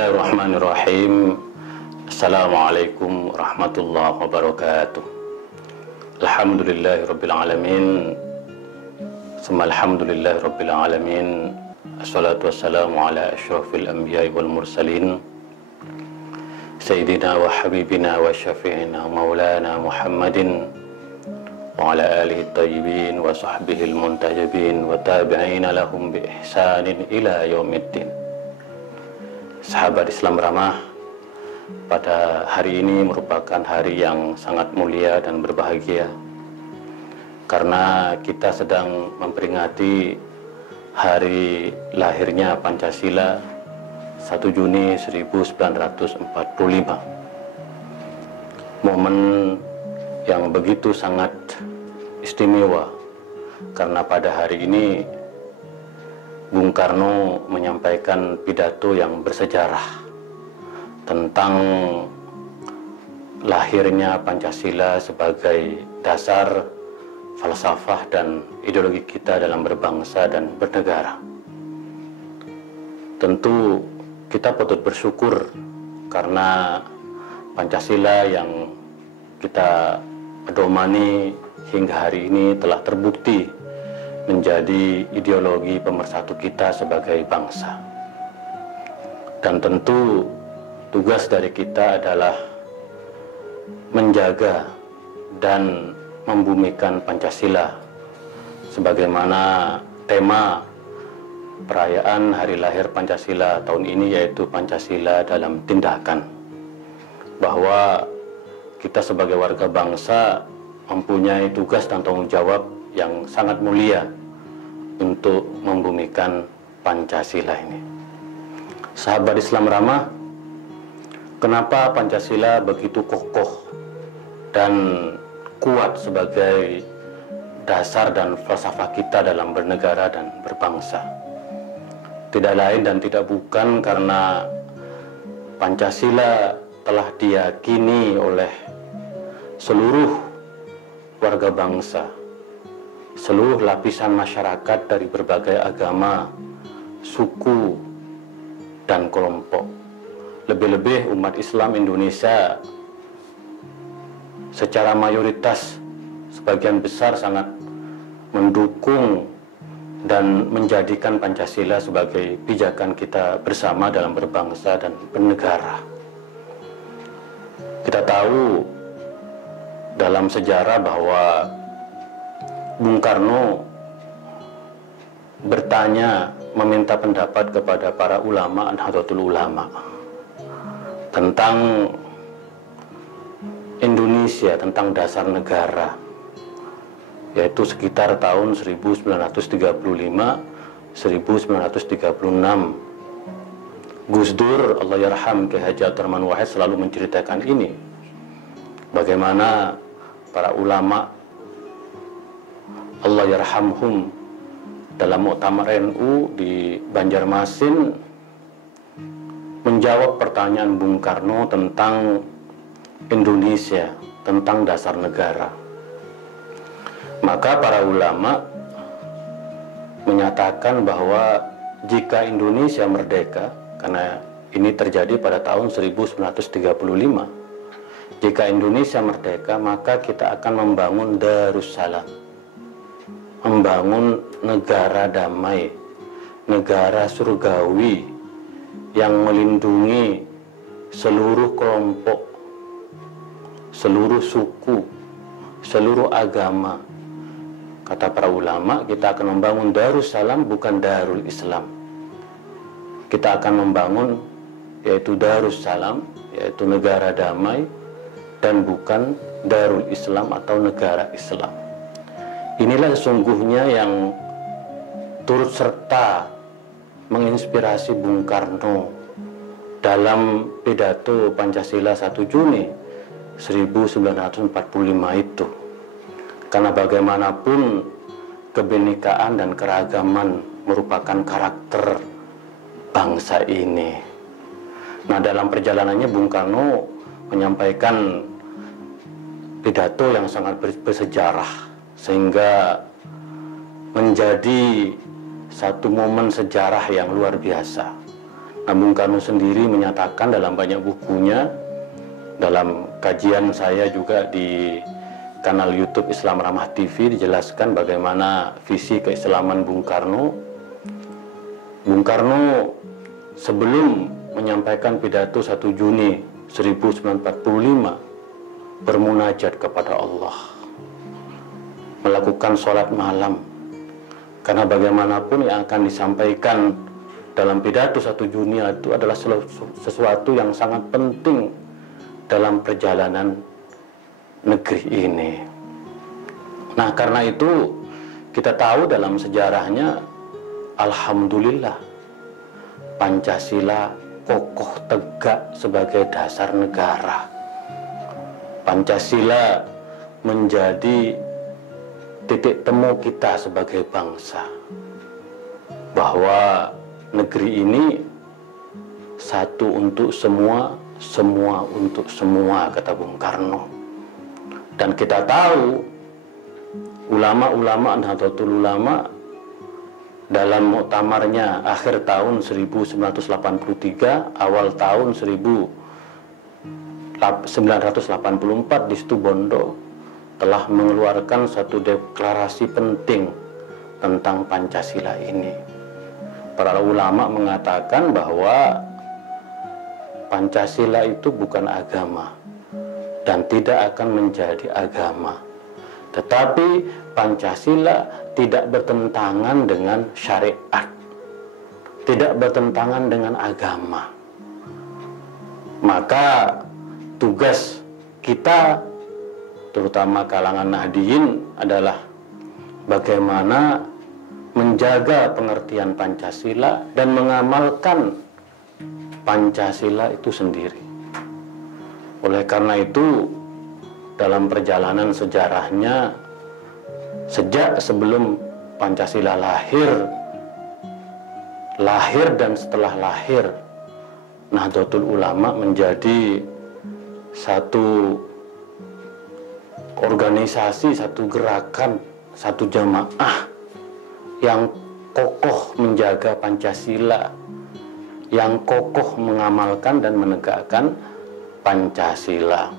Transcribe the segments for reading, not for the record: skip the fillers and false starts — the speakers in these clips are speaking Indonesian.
Bismillahirrahmanirrahim. Assalamualaikum warahmatullahi wabarakatuh. Alhamdulillahirabbil alamin. Alhamdulillahirabbil alamin. Assalatu wassalamu ala asyrafil anbiya'i wal mursalin. Sayyidina wa habibina wa syafi'ina maulana Muhammadin wa ala alihi tayyibin wa sahbihi al-muntajabin wa tabi'ina lahum bi ihsanin ila yaumiddin. Sahabat Islam ramah, pada hari ini merupakan hari yang sangat mulia dan berbahagia karena kita sedang memperingati hari lahirnya Pancasila 1 Juni 1945. Momen yang begitu sangat istimewa karena pada hari ini Bung Karno menyampaikan pidato yang bersejarah tentang lahirnya Pancasila sebagai dasar falsafah dan ideologi kita dalam berbangsa dan bernegara. Tentu kita patut bersyukur karena Pancasila yang kita pedomani hingga hari ini telah terbukti menjadi ideologi pemersatu kita sebagai bangsa. Dan tentu tugas dari kita adalah menjaga dan membumikan Pancasila sebagaimana tema perayaan hari lahir Pancasila tahun ini, yaitu Pancasila dalam Tindakan, bahwa kita sebagai warga bangsa mempunyai tugas dan tanggung jawab yang sangat mulia untuk membumikan Pancasila ini. Sahabat Islam ramah, kenapa Pancasila begitu kokoh dan kuat sebagai dasar dan falsafah kita dalam bernegara dan berbangsa? Tidak lain dan tidak bukan karena Pancasila telah diyakini oleh seluruh warga bangsa, seluruh lapisan masyarakat dari berbagai agama, suku, dan kelompok. Lebih-lebih umat Islam Indonesia secara mayoritas sebagian besar sangat mendukung dan menjadikan Pancasila sebagai pijakan kita bersama dalam berbangsa dan bernegara. Kita tahu dalam sejarah bahwa Bung Karno bertanya, meminta pendapat kepada para ulama Nahdlatul Ulama tentang Indonesia, tentang dasar negara, yaitu sekitar tahun 1935-1936. Gus Dur, Allah yarham, Kiai Haji Abdurrahman Wahid selalu menceritakan ini, bagaimana para ulama Allah yarhamhum dalam Muktamar NU di Banjarmasin menjawab pertanyaan Bung Karno tentang Indonesia, tentang dasar negara. Maka para ulama menyatakan bahwa jika Indonesia merdeka, karena ini terjadi pada tahun 1935, jika Indonesia merdeka maka kita akan membangun Darussalam, membangun negara damai, negara surgawi yang melindungi seluruh kelompok, seluruh suku, seluruh agama. Kata para ulama, kita akan membangun Darussalam, bukan Darul Islam. Kita akan membangun yaitu Darussalam, yaitu negara damai, dan bukan Darul Islam atau negara Islam. Inilah sesungguhnya yang turut serta menginspirasi Bung Karno dalam pidato Pancasila 1 Juni 1945 itu. Karena bagaimanapun kebinekaan dan keragaman merupakan karakter bangsa ini. Nah, dalam perjalanannya Bung Karno menyampaikan pidato yang sangat bersejarah, sehingga menjadi satu momen sejarah yang luar biasa. Nah, Bung Karno sendiri menyatakan dalam banyak bukunya, dalam kajian saya juga di kanal YouTube Islam Ramah TV dijelaskan bagaimana visi keislaman Bung Karno. Bung Karno sebelum menyampaikan pidato 1 Juni 1945 bermunajat kepada Allah, melakukan sholat malam, karena bagaimanapun yang akan disampaikan dalam pidato 1 Juni itu adalah sesuatu yang sangat penting dalam perjalanan negeri ini. Nah, karena itu kita tahu dalam sejarahnya, alhamdulillah, Pancasila kokoh tegak sebagai dasar negara. Pancasila menjadi titik temu kita sebagai bangsa, bahwa negeri ini satu untuk semua, semua untuk semua, kata Bung Karno. Dan kita tahu ulama-ulama Nahdlatul Ulama dalam muktamarnya akhir tahun 1983, awal tahun 1984 di Situbondo telah mengeluarkan satu deklarasi penting tentang Pancasila ini. Para ulama mengatakan bahwa Pancasila itu bukan agama dan tidak akan menjadi agama, tetapi Pancasila tidak bertentangan dengan syariat, tidak bertentangan dengan agama. Maka tugas kita, terutama kalangan Nahdiyin, adalah bagaimana menjaga pengertian Pancasila dan mengamalkan Pancasila itu sendiri. Oleh karena itu, dalam perjalanan sejarahnya, sejak sebelum Pancasila lahir dan setelah lahir, Nahdlatul Ulama menjadi satu organisasi, satu gerakan, satu jamaah yang kokoh menjaga Pancasila, yang kokoh mengamalkan dan menegakkan Pancasila.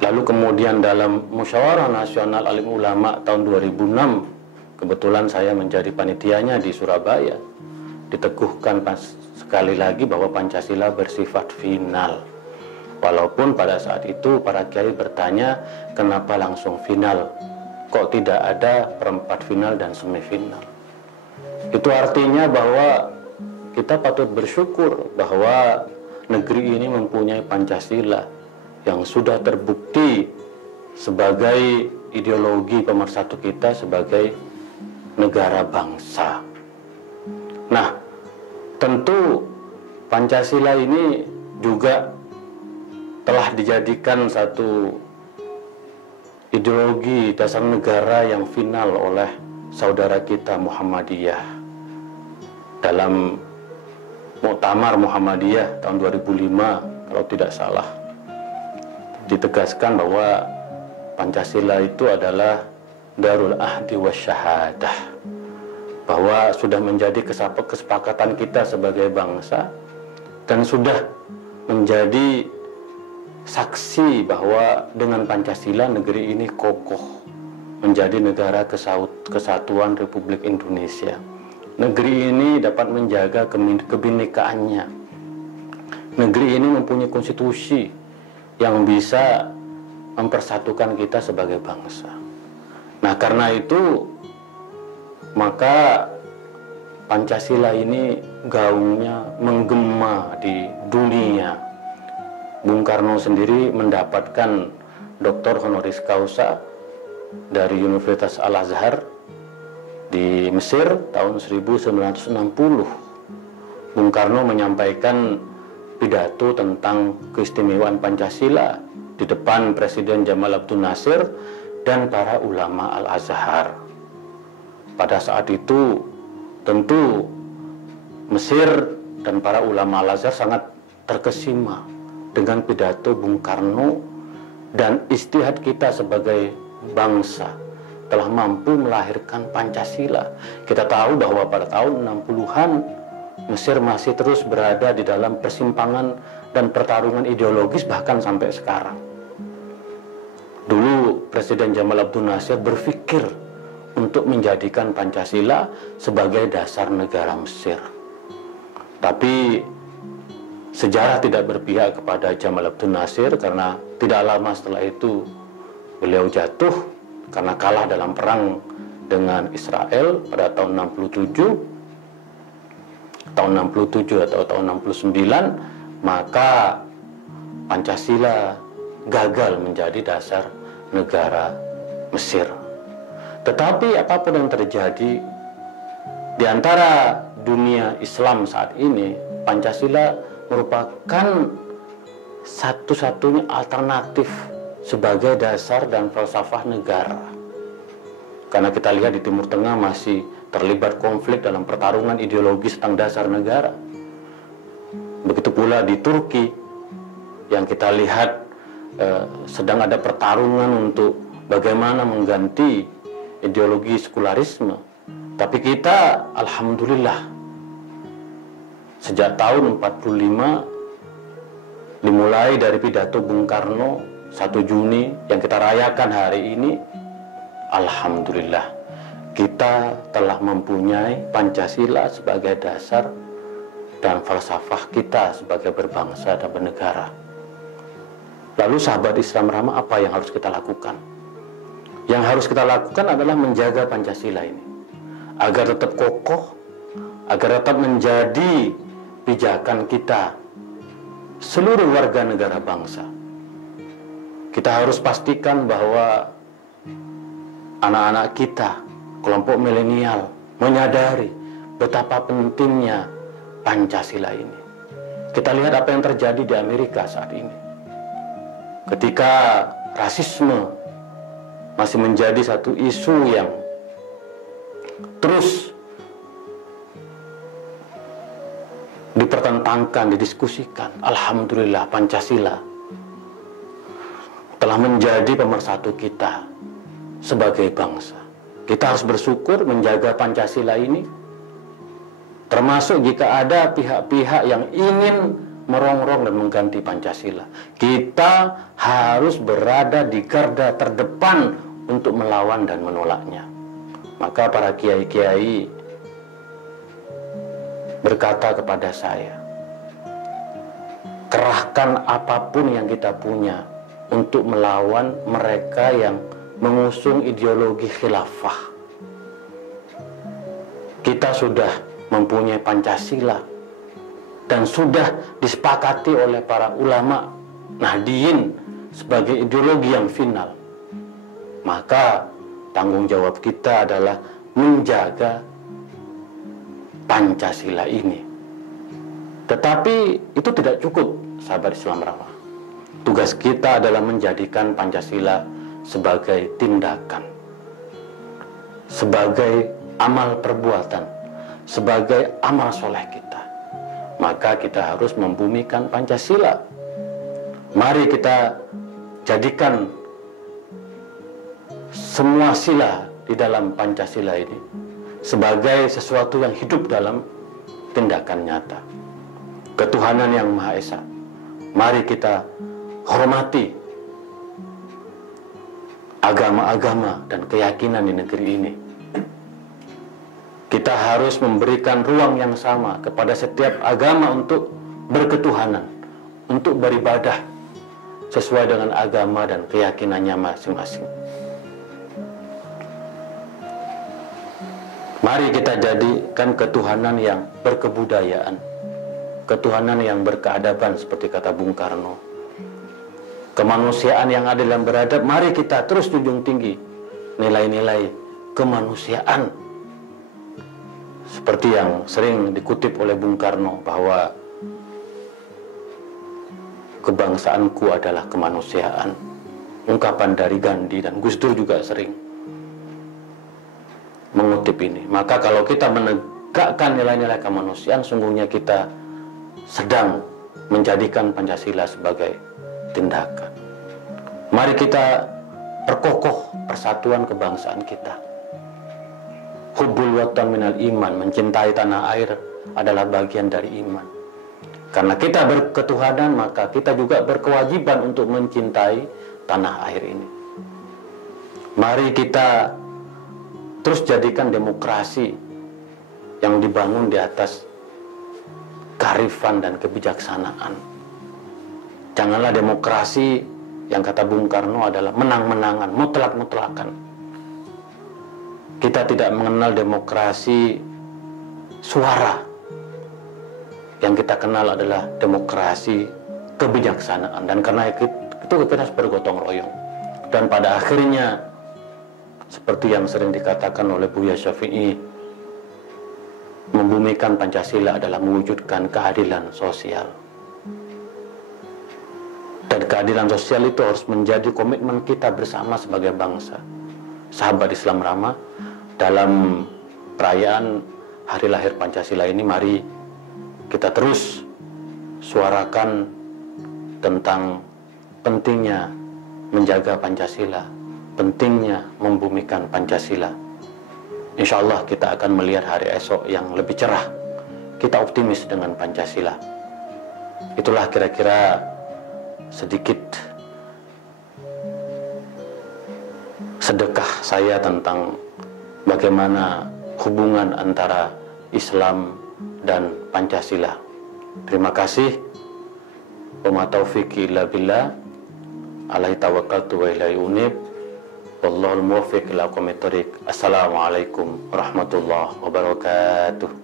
Lalu kemudian dalam Musyawarah Nasional Alim Ulama tahun 2006, kebetulan saya menjadi panitianya di Surabaya, diteguhkan sekali lagi bahwa Pancasila bersifat final. Walaupun pada saat itu para kiai bertanya, kenapa langsung final? Kok tidak ada perempat final dan semifinal? Itu artinya bahwa kita patut bersyukur bahwa negeri ini mempunyai Pancasila yang sudah terbukti sebagai ideologi pemersatu kita sebagai negara bangsa. Nah, tentu Pancasila ini juga telah dijadikan satu ideologi dasar negara yang final oleh saudara kita Muhammadiyah. Dalam Muktamar Muhammadiyah tahun 2005, kalau tidak salah, ditegaskan bahwa Pancasila itu adalah Darul Ahdi Wasyahadah, bahwa sudah menjadi kesepakatan kita sebagai bangsa dan sudah menjadi saksi bahwa dengan Pancasila negeri ini kokoh menjadi negara kesatuan Republik Indonesia. Negeri ini dapat menjaga kebinekaannya. Negeri ini mempunyai konstitusi yang bisa mempersatukan kita sebagai bangsa. Nah, karena itu maka Pancasila ini gaungnya menggema di dunia. Bung Karno sendiri mendapatkan Dr. Honoris Causa dari Universitas Al-Azhar di Mesir tahun 1960. Bung Karno menyampaikan pidato tentang keistimewaan Pancasila di depan Presiden Jamal Abdul Nasir dan para ulama Al-Azhar. Pada saat itu tentu Mesir dan para ulama Al-Azhar sangat terkesima dengan pidato Bung Karno, dan ijtihad kita sebagai bangsa telah mampu melahirkan Pancasila. Kita tahu bahwa pada tahun 60-an Mesir masih terus berada di dalam persimpangan dan pertarungan ideologis bahkan sampai sekarang. Dulu Presiden Jamal Abdul Nasir berpikir untuk menjadikan Pancasila sebagai dasar negara Mesir. Tapi sejarah tidak berpihak kepada Jamal Abdul Nasir karena tidak lama setelah itu beliau jatuh karena kalah dalam perang dengan Israel pada tahun 67 atau tahun 69, maka Pancasila gagal menjadi dasar negara Mesir. Tetapi apapun yang terjadi di antara dunia Islam saat ini, Pancasila merupakan satu-satunya alternatif sebagai dasar dan falsafah negara. Karena kita lihat di Timur Tengah masih terlibat konflik dalam pertarungan ideologis tentang dasar negara. Begitu pula di Turki yang kita lihat sedang ada pertarungan untuk bagaimana mengganti ideologi sekularisme. Tapi kita alhamdulillah sejak tahun 45 dimulai dari pidato Bung Karno 1 Juni yang kita rayakan hari ini, alhamdulillah kita telah mempunyai Pancasila sebagai dasar dan falsafah kita sebagai berbangsa dan bernegara. Lalu sahabat Islam Rahmah, apa yang harus kita lakukan? Yang harus kita lakukan adalah menjaga Pancasila ini agar tetap kokoh, agar tetap menjadi pijakan kita seluruh warga negara bangsa. Kita harus pastikan bahwa anak-anak kita, kelompok milenial, menyadari betapa pentingnya Pancasila ini. Kita lihat apa yang terjadi di Amerika saat ini. Ketika rasisme masih menjadi satu isu yang terus dipertentangkan, didiskusikan, alhamdulillah Pancasila telah menjadi pemersatu kita sebagai bangsa. Kita harus bersyukur menjaga Pancasila ini, termasuk jika ada pihak-pihak yang ingin merongrong dan mengganti Pancasila. Kita harus berada di garda terdepan untuk melawan dan menolaknya. Maka para kiai-kiai berkata kepada saya, kerahkan apapun yang kita punya untuk melawan mereka yang mengusung ideologi khilafah. Kita sudah mempunyai Pancasila dan sudah disepakati oleh para ulama Nahdliyin sebagai ideologi yang final. Maka tanggung jawab kita adalah menjaga Pancasila ini. Tetapi itu tidak cukup, sahabat Islam Rahmah. Tugas kita adalah menjadikan Pancasila sebagai tindakan, sebagai amal perbuatan, sebagai amal soleh kita. Maka kita harus membumikan Pancasila. Mari kita jadikan semua sila di dalam Pancasila ini sebagai sesuatu yang hidup dalam tindakan nyata. Ketuhanan yang Maha Esa, mari kita hormati agama-agama dan keyakinan di negeri ini. Kita harus memberikan ruang yang sama kepada setiap agama untuk berketuhanan, untuk beribadah sesuai dengan agama dan keyakinannya masing-masing. Mari kita jadikan ketuhanan yang berkebudayaan, ketuhanan yang berkeadaban seperti kata Bung Karno. Kemanusiaan yang adil dan beradab, mari kita terus junjung tinggi nilai-nilai kemanusiaan. Seperti yang sering dikutip oleh Bung Karno bahwa kebangsaanku adalah kemanusiaan. Ungkapan dari Gandhi dan Gus Dur juga sering mengutip ini. Maka kalau kita menegakkan nilai-nilai kemanusiaan, sungguhnya kita sedang menjadikan Pancasila sebagai tindakan. Mari kita perkokoh persatuan kebangsaan kita. Hubbul watan minal iman, mencintai tanah air adalah bagian dari iman. Karena kita berketuhanan, maka kita juga berkewajiban untuk mencintai tanah air ini. Mari kita terus jadikan demokrasi yang dibangun di atas kearifan dan kebijaksanaan. Janganlah demokrasi yang kata Bung Karno adalah menang-menangan, mutlak-mutlakan. Kita tidak mengenal demokrasi suara. Yang kita kenal adalah demokrasi kebijaksanaan. Dan karena itu kita harus bergotong royong. Dan pada akhirnya, seperti yang sering dikatakan oleh Buya Syafi'i, membumikan Pancasila adalah mewujudkan keadilan sosial. Dan keadilan sosial itu harus menjadi komitmen kita bersama sebagai bangsa. Sahabat Islam Rama, dalam perayaan hari lahir Pancasila ini, mari kita terus suarakan tentang pentingnya menjaga Pancasila, pentingnya membumikan Pancasila. Insya Allah kita akan melihat hari esok yang lebih cerah. Kita optimis dengan Pancasila. Itulah kira-kira sedikit sedekah saya tentang bagaimana hubungan antara Islam dan Pancasila. Terima kasih. Wa ma taufiqi illa billah. Alaihi tawakkaltu wa ilaihi unib. Wallahul muwaffiq ila aqwamit thoriq. Assalamualaikum warahmatullahi wabarakatuh.